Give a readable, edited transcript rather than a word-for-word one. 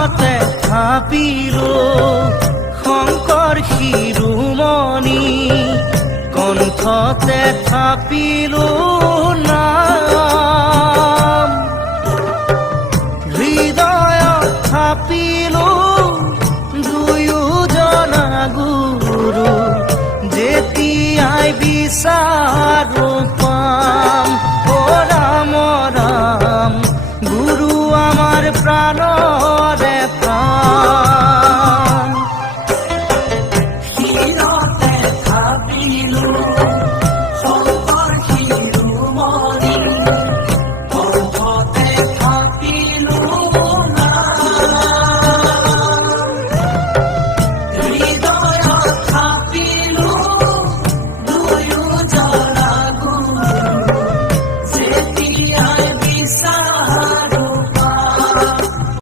কণ্ঠতে থাপিলো শংকৰ শিৰোমণি, কণ্ঠতে থাপিলো নাম, হৃদয়ত থাপিলো দুয়োজনা গুৰু, যেতিয়াই বিচাৰো পাম। ও ৰাম ৰাম গুৰু আমাৰ প্ৰাণ